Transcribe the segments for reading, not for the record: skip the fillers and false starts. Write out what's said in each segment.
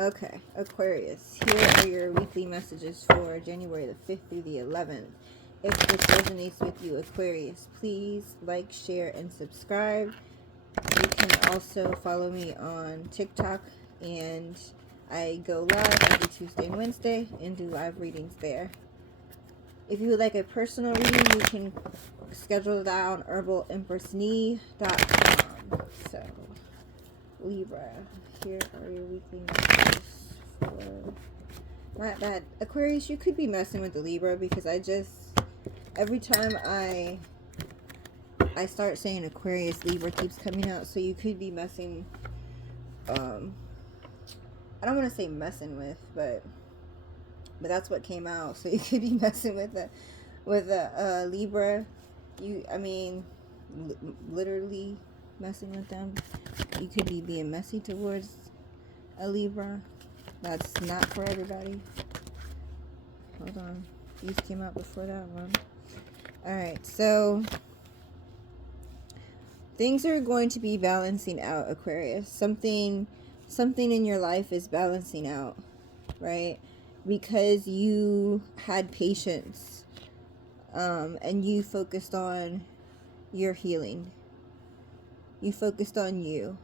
Okay, Aquarius, here are your weekly messages for January the 5th through the 11th. If this resonates with you, Aquarius, please like, share, and subscribe. You can also follow me on TikTok, and I go live every Tuesday and Wednesday and do live readings there. If you would like a personal reading, you can schedule that on herbalempressnee.com. So, Libra, here are your weekly messages for... Not bad. Aquarius, you could be messing with the Libra, because every time I start saying Aquarius, Libra keeps coming out. So you could be messing, I don't want to say messing with, but that's what came out. So you could be messing with a Libra. Literally messing with them. You could be being messy towards a Libra. That's not for everybody. Hold on. These came out before that one. Alright, so things are going to be balancing out, Aquarius. Something in your life is balancing out, right? Because you had patience, and you focused on your healing. You focused on you.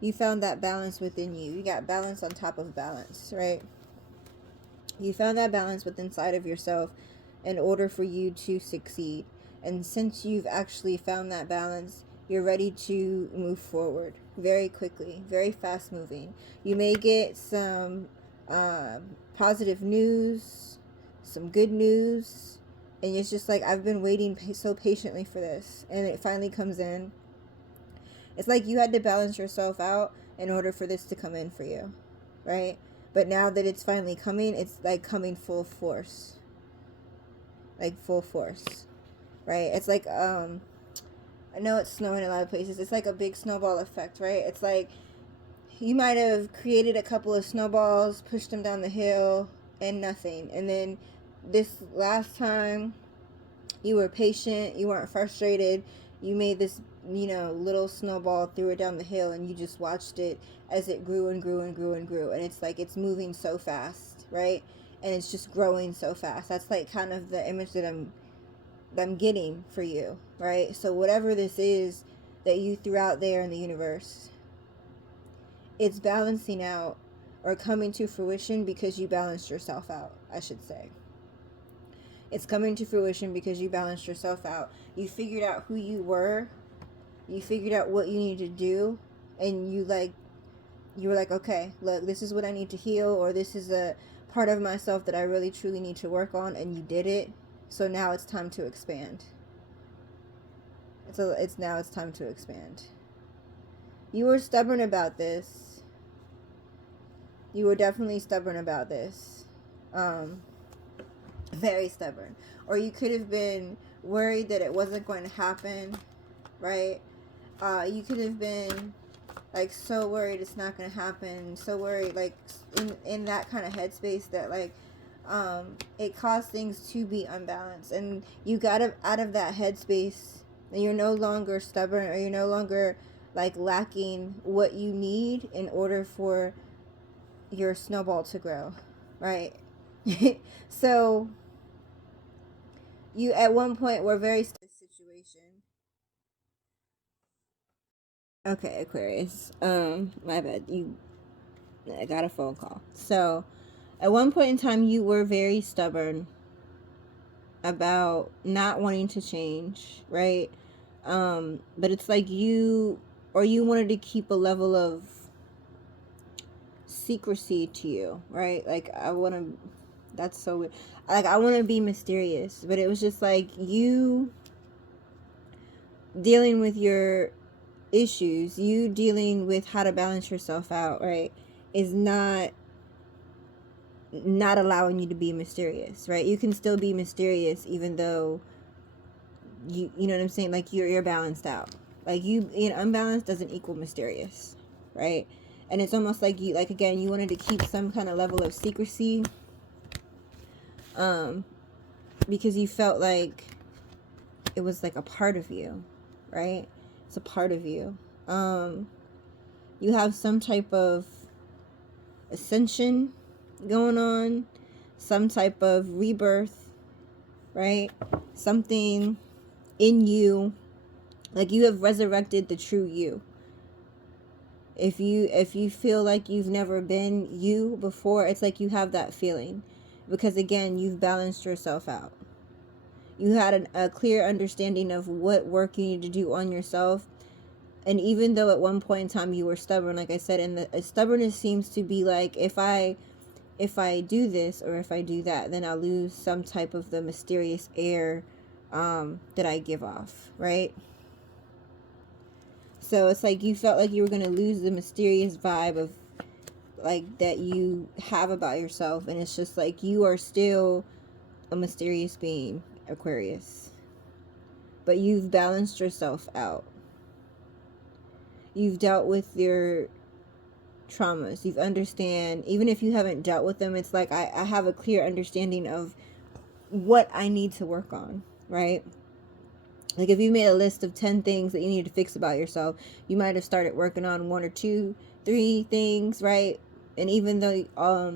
You found that balance within you. You got balance on top of balance, right? You found that balance within inside of yourself in order for you to succeed. And since you've actually found that balance, you're ready to move forward very quickly, very fast moving. You may get some positive news, some good news, and it's just like, I've been waiting so patiently for this, and it finally comes in. It's like you had to balance yourself out in order for this to come in for you, right? But now that it's finally coming, it's like coming full force. Like full force, right? It's like, I know it's snowing in a lot of places. It's like a big snowball effect, right? It's like you might have created a couple of snowballs, pushed them down the hill, and nothing. And then this last time, you were patient, you weren't frustrated, you made this, little snowball, threw it down the hill, and you just watched it as it grew and grew and grew and grew. And it's like it's moving so fast, right? And it's just growing so fast. That's like kind of the image that I'm getting for you, right? So whatever this is that you threw out there in the universe, it's balancing out, or coming to fruition, because you balanced yourself out, I should say. It's coming to fruition because you balanced yourself out. You figured out who you were. You figured out what you needed to do. And you were like, okay, look, this is what I need to heal, or this is a part of myself that I really truly need to work on, and you did it. So now it's time to expand. Now it's time to expand. You were stubborn about this. You were definitely stubborn about this. Very stubborn. Or you could have been worried that it wasn't going to happen, right? You could have been like so worried it's not going to happen, so worried, like in that kind of headspace that like it caused things to be unbalanced. And you got out of that headspace, and you're no longer stubborn, or you're no longer like lacking what you need in order for your snowball to grow, right? So you at one point were very situation. Okay, Aquarius. My bad. I got a phone call. So, at one point in time, you were very stubborn about not wanting to change, right? But it's like you wanted to keep a level of secrecy to you, right? Like, that's so weird. Like, I want to be mysterious, but it was just like you dealing with your issues, you dealing with how to balance yourself out, right, is not allowing you to be mysterious, right? You can still be mysterious even though you know what I'm saying, like you're balanced out. Like unbalanced doesn't equal mysterious, right? And it's almost like you, like, again, you wanted to keep some kind of level of secrecy, because you felt like it was like a part of you, right? It's a part of you. You have some type of ascension going on, some type of rebirth, right? Something in you, like you have resurrected the true you. If you feel like you've never been you before, it's like you have that feeling, because again, you've balanced yourself out. You had a clear understanding of what work you need to do on yourself. And even though at one point in time you were stubborn, like I said, and the stubbornness seems to be like, if I do this or if I do that, then I'll lose some type of the mysterious air that I give off, right? So it's like you felt like you were going to lose the mysterious vibe of like that you have about yourself, and it's just like you are still a mysterious being, Aquarius. But you've balanced yourself out. You've dealt with your traumas. You've understand, even if you haven't dealt with them, it's like I have a clear understanding of what I need to work on, right? Like if you made a list of 10 things that you need to fix about yourself, you might have started working on 1 or 2, 3 things, right? And even though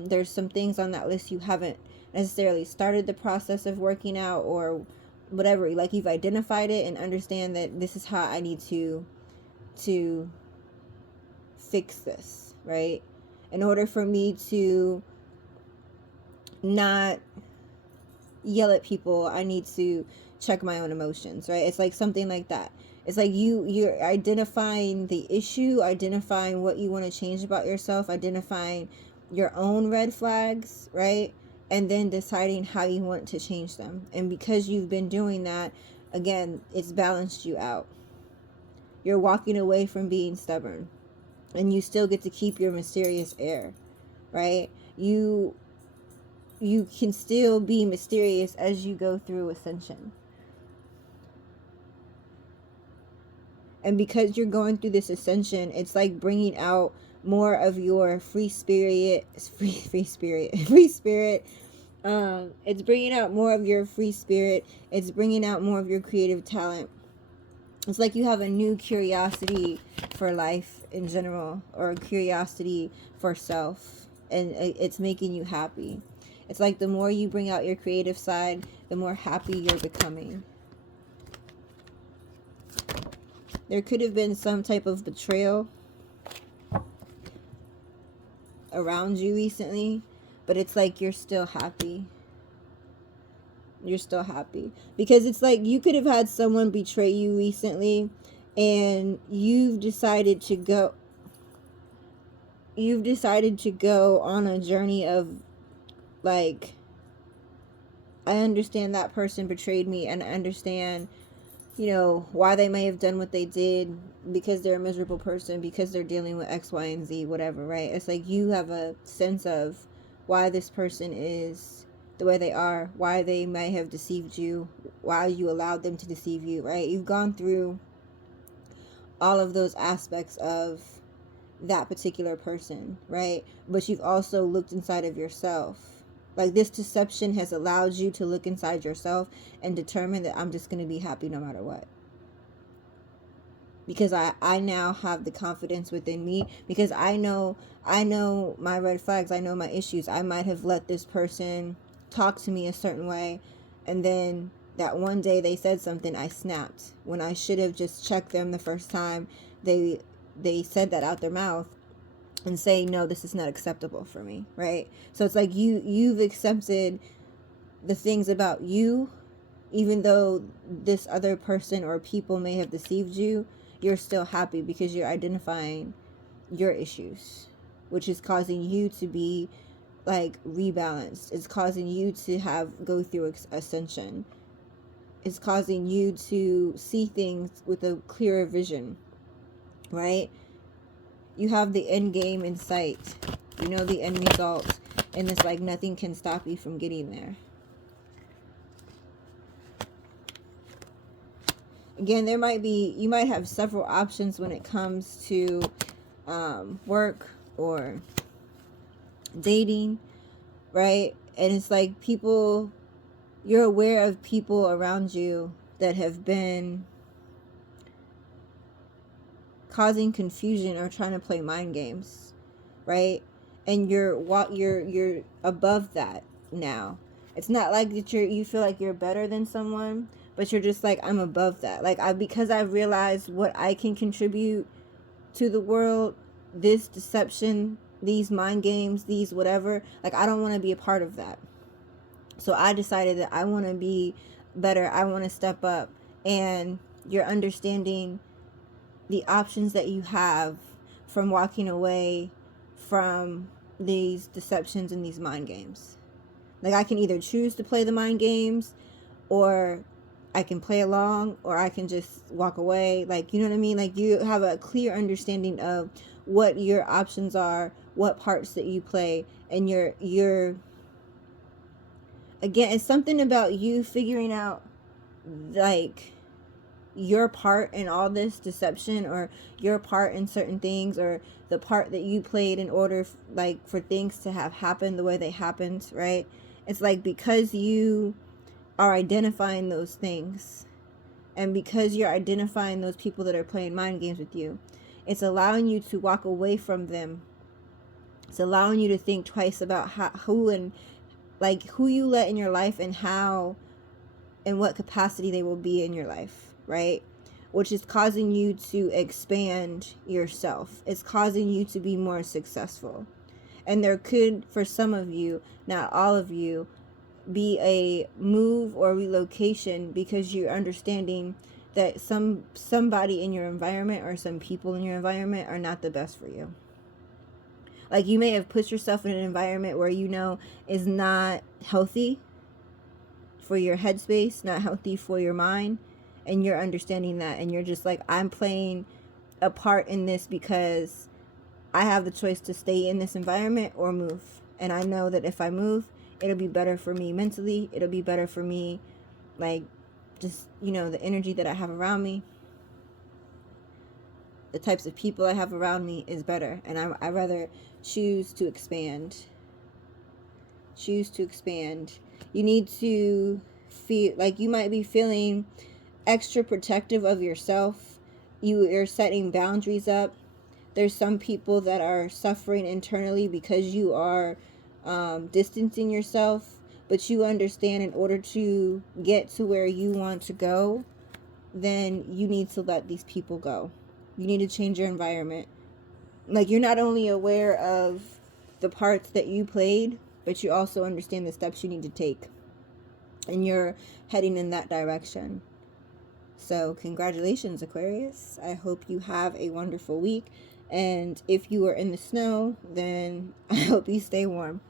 there's some things on that list you haven't necessarily started the process of working out or whatever, like you've identified it and understand that this is how I need to fix this, right? In order for me to not yell at people, I need to check my own emotions, right? It's like something like that. It's like you're identifying the issue, identifying what you want to change about yourself, identifying your own red flags, right? And then deciding how you want to change them. And because you've been doing that, again, it's balanced you out. You're walking away from being stubborn, and you still get to keep your mysterious air, right? You can still be mysterious as you go through ascension. And because you're going through this ascension, it's like bringing out more of your free spirit. It's bringing out more of your free spirit. It's bringing out more of your creative talent. It's like you have a new curiosity for life in general, or a curiosity for self, and it's making you happy. It's like the more you bring out your creative side, the more happy you're becoming. There could have been some type of betrayal around you recently, but it's like you're still happy. You're still happy. Because it's like you could have had someone betray you recently, and you've decided to go on a journey of like, I understand that person betrayed me, and I understand, why they may have done what they did, because they're a miserable person, because they're dealing with X, Y, and Z, whatever, right? It's like you have a sense of why this person is the way they are, why they may have deceived you, why you allowed them to deceive you, right? You've gone through all of those aspects of that particular person, right? But you've also looked inside of yourself. Like, this deception has allowed you to look inside yourself and determine that I'm just going to be happy no matter what. Because I now have the confidence within me, because I know my red flags, I know my issues. I might have let this person talk to me a certain way, and then that one day they said something, I snapped, when I should have just checked them the first time they said that out their mouth, and say, no, this is not acceptable for me, right? So it's like you've accepted the things about you, even though this other person or people may have deceived you. You're still happy because you're identifying your issues, which is causing you to be like rebalanced. It's causing you to go through ascension. It's causing you to see things with a clearer vision, right? You have the end game in sight. You know the end result. And it's like nothing can stop you from getting there. Again, you might have several options when it comes to work or dating, right? And it's like you're aware of people around you that have been causing confusion or trying to play mind games, right? and you're above that now. It's not like that you feel like you're better than someone, but you're just like, I'm above that. Like, because I've realized what I can contribute to the world, this deception, these mind games, these whatever, like, I don't want to be a part of that. So I decided that I want to be better. I want to step up. And you're understanding the options that you have from walking away from these deceptions and these mind games. Like, I can either choose to play the mind games, or I can play along, or I can just walk away. Like, you know what I mean? Like, you have a clear understanding of what your options are, what parts that you play, and you're again, it's something about you figuring out, like, your part in all this deception, or your part in certain things, or the part that you played in order, like, for things to have happened the way they happened, right? It's like, because you are identifying those things, and because you're identifying those people that are playing mind games with you, it's allowing you to walk away from them. It's allowing you to think twice about who you let in your life, and how and what capacity they will be in your life, right? Which is causing you to expand yourself. It's causing you to be more successful. And there could, for some of you, not all of you, be a move or relocation, because you're understanding that somebody in your environment, or some people in your environment, are not the best for you. Like, you may have put yourself in an environment where you know is not healthy for your headspace, not healthy for your mind, and you're understanding that, and you're just like, I'm playing a part in this because I have the choice to stay in this environment or move. And I know that if I move, it'll be better for me mentally. It'll be better for me, like, just, the energy that I have around me, the types of people I have around me is better. And I rather choose to expand. Choose to expand. You need to feel like, you might be feeling extra protective of yourself. You're setting boundaries up. There's some people that are suffering internally because you are distancing yourself, but you understand, in order to get to where you want to go, then you need to let these people go. You need to change your environment. Like, you're not only aware of the parts that you played, but you also understand the steps you need to take, and you're heading in that direction. So congratulations, Aquarius. I hope you have a wonderful week. And if you are in the snow, then I hope you stay warm.